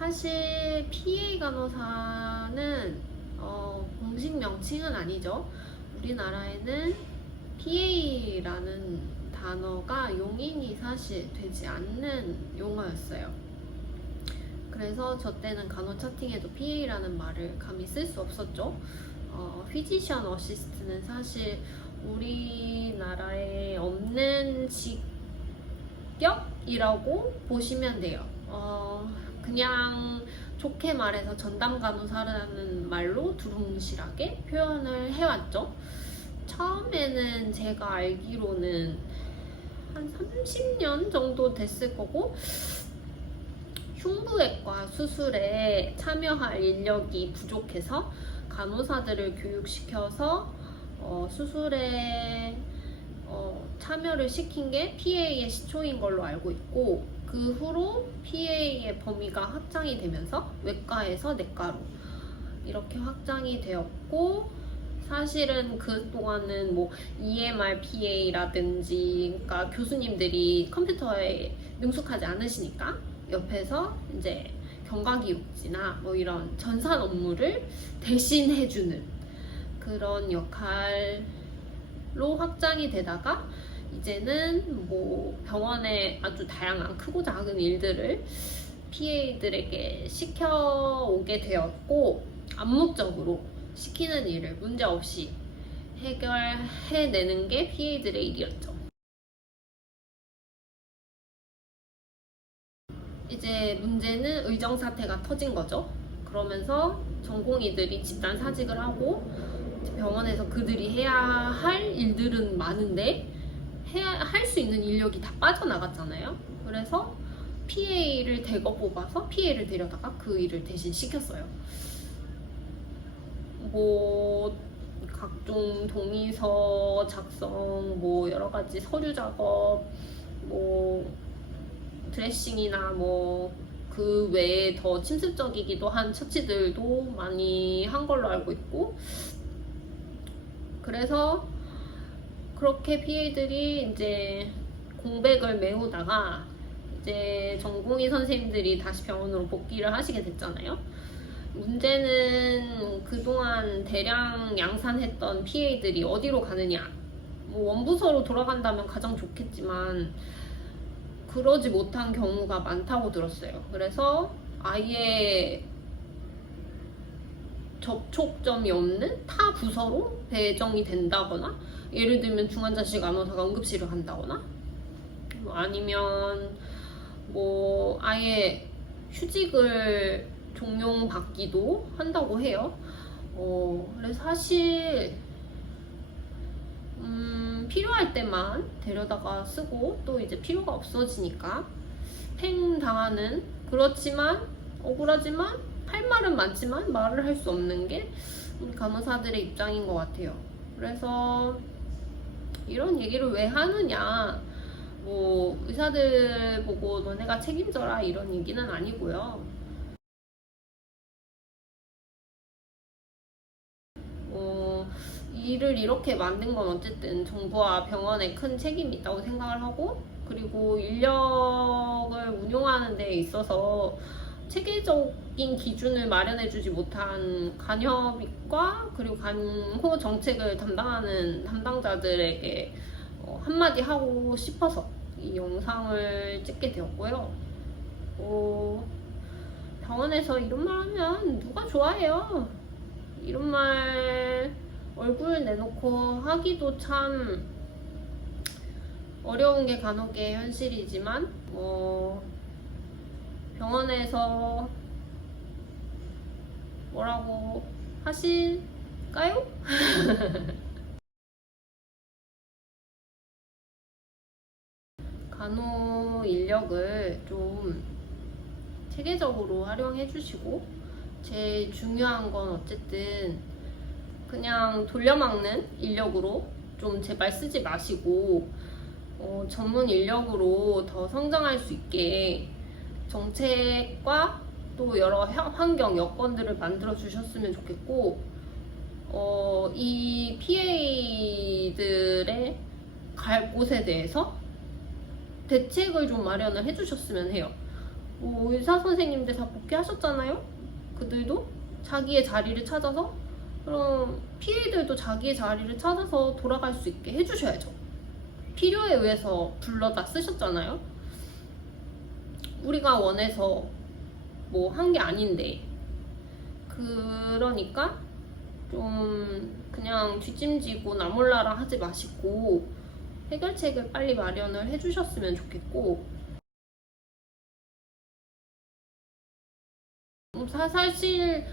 사실 PA 간호사는 공식 명칭은 아니죠. 우리나라에는 PA라는 단어가 용인이 사실 되지 않는 용어였어요. 그래서 저 때는 간호 차팅에도 PA라는 말을 감히 쓸 수 없었죠. 피지션 어시스트는 사실 우리나라에 없는 직격이라고 보시면 돼요. 그냥 좋게 말해서 전담 간호사라는 말로 두루뭉실하게 표현을 해왔죠. 처음에는 제가 알기로는 한 30년 정도 됐을 거고, 흉부외과 수술에 참여할 인력이 부족해서 간호사들을 교육시켜서 수술에 참여를 시킨 게 PA의 시초인 걸로 알고 있고, 그 후로 PA의 범위가 확장이 되면서 외과에서 내과로 이렇게 확장이 되었고, 사실은 그동안은 뭐 EMR PA라든지, 그러니까 교수님들이 컴퓨터에 능숙하지 않으시니까 옆에서 이제 경과기록지나 뭐 이런 전산 업무를 대신해주는 그런 역할로 확장이 되다가, 이제는 뭐 병원의 아주 다양한 크고 작은 일들을 PA들에게 시켜오게 되었고, 암묵적으로 시키는 일을 문제없이 해결해내는 게 PA들의 일이었죠. 이제 문제는 의정사태가 터진 거죠. 그러면서 전공의들이 집단 사직을 하고, 병원에서 그들이 해야 할 일들은 많은데 할 수 있는 인력이 다 빠져나갔잖아요. 그래서 PA를 대거 뽑아서 PA를 데려다가 그 일을 대신 시켰어요. 뭐 각종 동의서 작성, 뭐 여러 가지 서류 작업, 뭐 드레싱이나 뭐 그 외에 더 침습적이기도 한 처치들도 많이 한 걸로 알고 있고, 그래서 그렇게 PA들이 이제 공백을 메우다가 이제 전공의 선생님들이 다시 병원으로 복귀를 하시게 됐잖아요. 문제는 그동안 대량 양산했던 PA들이 어디로 가느냐. 뭐 원부서로 돌아간다면 가장 좋겠지만 그러지 못한 경우가 많다고 들었어요. 그래서 아예 접촉점이 없는 타 부서로 배정이 된다거나, 예를 들면 중환자실 간호사가 응급실을 간다거나, 아니면 뭐 아예 휴직을 종용받기도 한다고 해요. 그래서 사실 필요할 때만 데려다가 쓰고, 또 이제 필요가 없어지니까 팽당하는, 그렇지만 억울하지만 할 말은 많지만 말을 할 수 없는 게 우리 간호사들의 입장인 것 같아요. 그래서 이런 얘기를 왜 하느냐, 뭐 의사들 보고 너네가 책임져라 이런 얘기는 아니고요. 일을 이렇게 만든 건 어쨌든 정부와 병원에 큰 책임이 있다고 생각을 하고, 그리고 인력을 운용하는 데 있어서 체계적인 기준을 마련해주지 못한 간협과 그리고 간호 정책을 담당하는 담당자들에게 한마디 하고 싶어서 이 영상을 찍게 되었고요. 병원에서 이런 말 하면 누가 좋아해요? 이런 말 얼굴 내놓고 하기도 참 어려운 게 간혹의 현실이지만, 병원에서 뭐라고 하실까요? 간호 인력을 좀 체계적으로 활용해 주시고, 제일 중요한 건 어쨌든 그냥 돌려막는 인력으로 좀 제발 쓰지 마시고, 전문 인력으로 더 성장할 수 있게 정책과 또 여러 환경, 여건들을 만들어 주셨으면 좋겠고, 이 PA들의 갈 곳에 대해서 대책을 좀 마련을 해주셨으면 해요. 뭐 의사 선생님들 다 복귀하셨잖아요. 그들도 자기의 자리를 찾아서, 그럼 PA들도 자기의 자리를 찾아서 돌아갈 수 있게 해주셔야죠. 필요에 의해서 불러다 쓰셨잖아요. 우리가 원해서 뭐 한 게 아닌데. 그러니까 좀 그냥 뒷짐지고 나몰라라 하지 마시고 해결책을 빨리 마련을 해주셨으면 좋겠고, 사실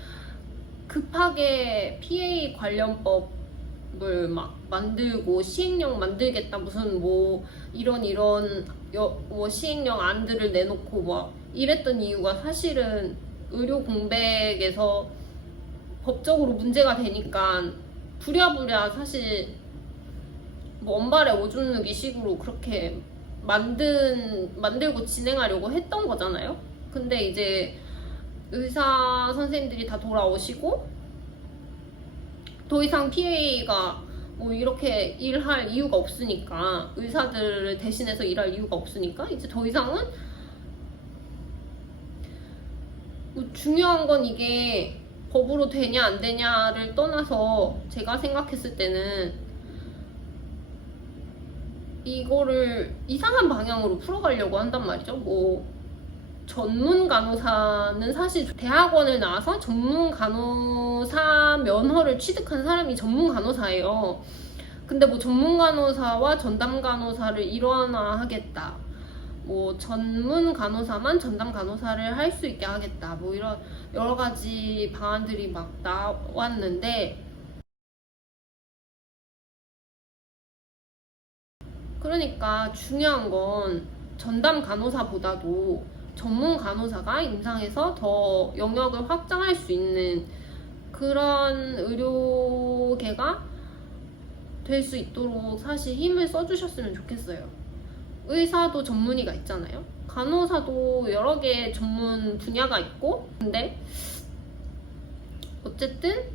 급하게 PA 관련법을 막 만들고 시행령 만들겠다, 무슨 뭐 이런 뭐 시행령 안들을 내놓고 막 이랬던 이유가 사실은 의료 공백에서 법적으로 문제가 되니까 부랴부랴 사실 뭐 언발에 오줌 누기 식으로 그렇게 만들고 진행하려고 했던 거잖아요. 근데 이제 의사 선생님들이 다 돌아오시고 더 이상 PA가 뭐 이렇게 일할 이유가 없으니까, 의사들을 대신해서 일할 이유가 없으니까 이제 더 이상은 뭐 중요한 건 이게 법으로 되냐 안 되냐를 떠나서 제가 생각했을 때는 이거를 이상한 방향으로 풀어가려고 한단 말이죠. 뭐 전문 간호사는 사실 대학원을 나와서 전문 간호사 면허를 취득한 사람이 전문 간호사예요. 근데 뭐 전문 간호사와 전담 간호사를 일원화하겠다, 뭐 전문 간호사만 전담 간호사를 할 수 있게 하겠다, 뭐 이런 여러 가지 방안들이 막 나왔는데, 그러니까 중요한 건 전담 간호사보다도 전문 간호사가 임상에서 더 영역을 확장할 수 있는 그런 의료계가 될 수 있도록 사실 힘을 써주셨으면 좋겠어요. 의사도 전문의가 있잖아요. 간호사도 여러 개 전문 분야가 있고, 근데 어쨌든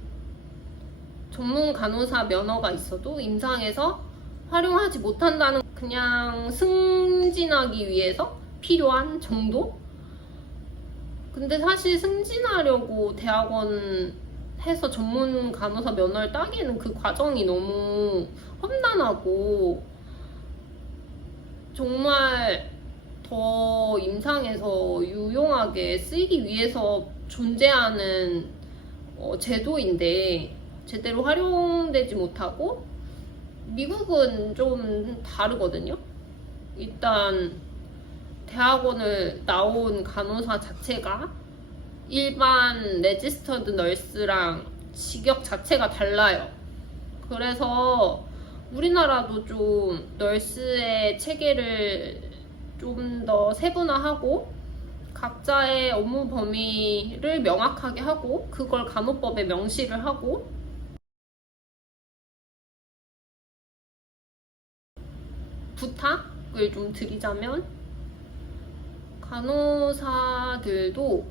전문 간호사 면허가 있어도 임상에서 활용하지 못한다는, 그냥 승진하기 위해서 필요한 정도? 근데 사실 승진하려고 대학원 해서 전문 간호사 면허를 따기에는 그 과정이 너무 험난하고, 정말 더 임상에서 유용하게 쓰이기 위해서 존재하는 제도인데 제대로 활용되지 못하고, 미국은 좀 다르거든요. 일단 대학원을 나온 간호사 자체가 일반 레지스터드 널스랑 직역 자체가 달라요. 그래서 우리나라도 좀 널스의 체계를 좀 더 세분화하고 각자의 업무 범위를 명확하게 하고 그걸 간호법에 명시를 하고, 부탁을 좀 드리자면 간호사들도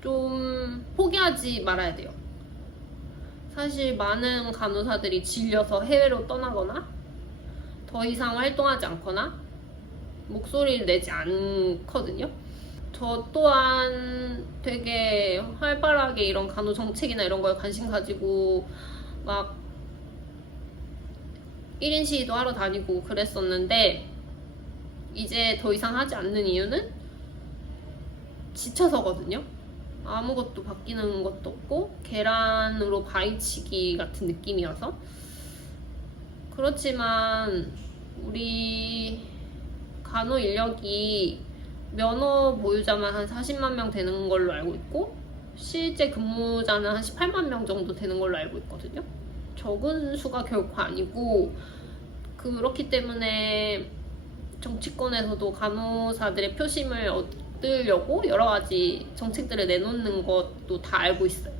좀 포기하지 말아야 돼요. 사실 많은 간호사들이 질려서 해외로 떠나거나 더 이상 활동하지 않거나 목소리를 내지 않거든요. 저 또한 되게 활발하게 이런 간호 정책이나 이런 거에 관심 가지고 막 1인 시위도 하러 다니고 그랬었는데, 이제 더 이상 하지 않는 이유는 지쳐서거든요. 아무것도 바뀌는 것도 없고 계란으로 바위치기 같은 느낌이어서. 그렇지만 우리 간호 인력이 면허 보유자만 한 40만 명 되는 걸로 알고 있고 실제 근무자는 한 18만 명 정도 되는 걸로 알고 있거든요. 적은 수가 결코 아니고, 그렇기 때문에 정치권에서도 간호사들의 표심을 얻으려고 여러 가지 정책들을 내놓는 것도 다 알고 있어요.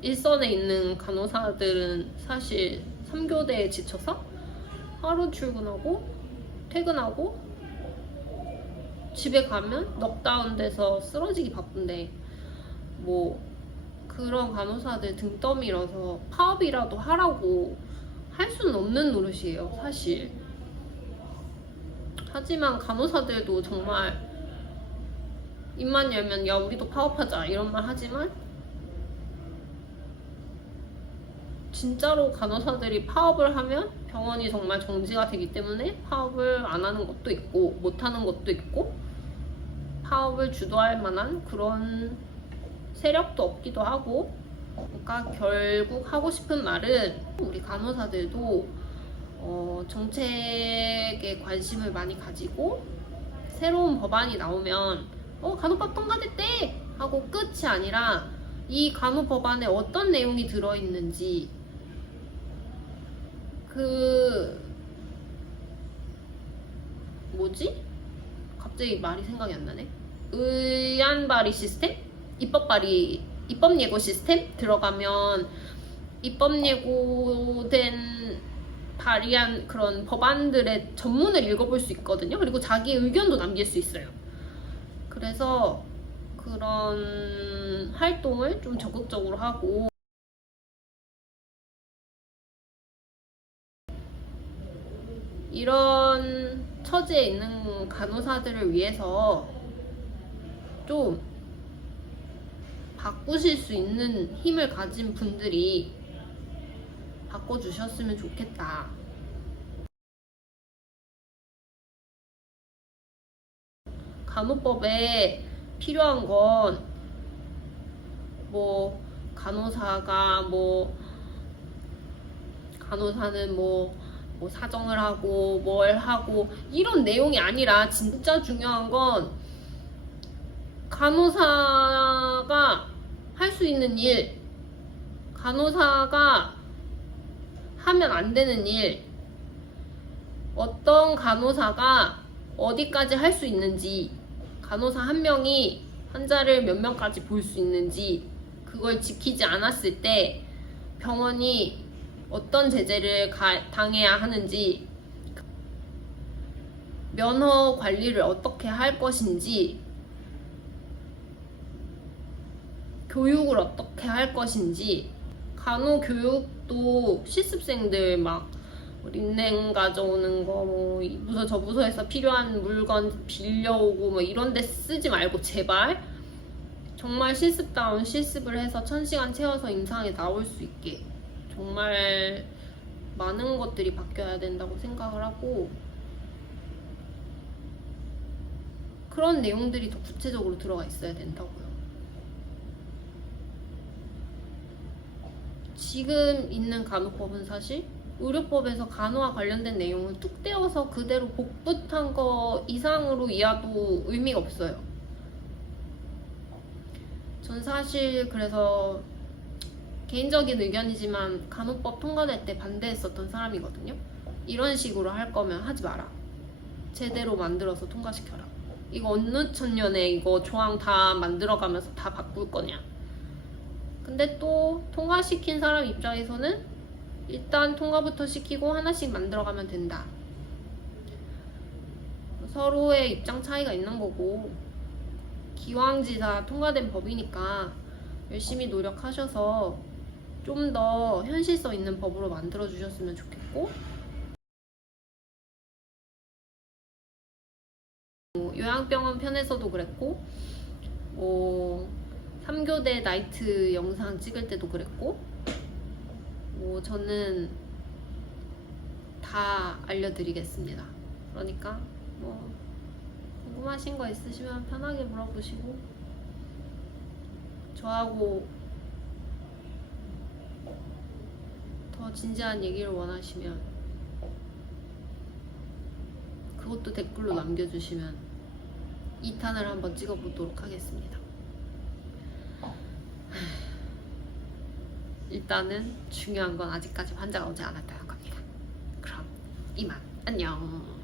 일선에 있는 간호사들은 사실 3교대에 지쳐서 하루 출근하고 퇴근하고 집에 가면 넉다운 돼서 쓰러지기 바쁜데, 뭐 그런 간호사들 등 떠밀어서 파업이라도 하라고 할 수는 없는 노릇이에요, 사실. 하지만 간호사들도 정말 입만 열면 야 우리도 파업하자 이런 말 하지만 진짜로 간호사들이 파업을 하면 병원이 정말 정지가 되기 때문에 파업을 안 하는 것도 있고 못 하는 것도 있고 파업을 주도할 만한 그런 세력도 없기도 하고, 그러니까 결국 하고 싶은 말은 우리 간호사들도 정책에 관심을 많이 가지고 새로운 법안이 나오면 간호법 통과됐대 하고 끝이 아니라 이 간호법안에 어떤 내용이 들어있는지 갑자기 말이 생각이 안 나네. 의안 발의 시스템? 입법 예고 시스템 들어가면 입법 예고된 발의한 그런 법안들의 전문을 읽어볼 수 있거든요. 그리고 자기 의견도 남길 수 있어요. 그래서 그런 활동을 좀 적극적으로 하고, 이런 처지에 있는 간호사들을 위해서 좀 바꾸실 수 있는 힘을 가진 분들이 바꿔주셨으면 좋겠다. 간호법에 필요한 건 간호사는 사정을 하고 뭘 하고 이런 내용이 아니라 진짜 중요한 건 간호사가 할 수 있는 일, 간호사가 하면 안 되는 일, 어떤 간호사가 어디까지 할 수 있는지, 간호사 한 명이 환자를 몇 명까지 볼 수 있는지, 그걸 지키지 않았을 때 병원이 어떤 제재를 당해야 하는지, 면허 관리를 어떻게 할 것인지, 교육을 어떻게 할 것인지, 간호교육도 실습생들 린넨 가져오는 거, 부서 저 부서에서 필요한 물건 빌려오고 이런 데 쓰지 말고 제발 정말 실습다운 실습을 해서 1000시간 채워서 임상에 나올 수 있게 정말 많은 것들이 바뀌어야 된다고 생각을 하고, 그런 내용들이 더 구체적으로 들어가 있어야 된다고요. 지금 있는 간호법은 사실 의료법에서 간호와 관련된 내용을 뚝 떼어서 그대로 복붙한 거 이상으로 이해도 의미가 없어요. 전 사실 그래서 개인적인 의견이지만 간호법 통과될 때 반대했었던 사람이거든요. 이런 식으로 할 거면 하지 마라. 제대로 만들어서 통과시켜라. 이거 어느 천년에 이거 조항 다 만들어가면서 다 바꿀 거냐. 근데 또 통과시킨 사람 입장에서는 일단 통과부터 시키고 하나씩 만들어가면 된다. 서로의 입장 차이가 있는 거고, 기왕지사 통과된 법이니까 열심히 노력하셔서 좀 더 현실성 있는 법으로 만들어 주셨으면 좋겠고, 요양병원 편에서도 그랬고 3교대 나이트 영상 찍을 때도 그랬고, 저는 다 알려드리겠습니다. 그러니까 궁금하신 거 있으시면 편하게 물어보시고, 저하고 더 진지한 얘기를 원하시면 그것도 댓글로 남겨주시면 2탄을 한번 찍어보도록 하겠습니다. 일단은 중요한 건 아직까지 환자가 오지 않았다는 겁니다. 그럼 이만 안녕.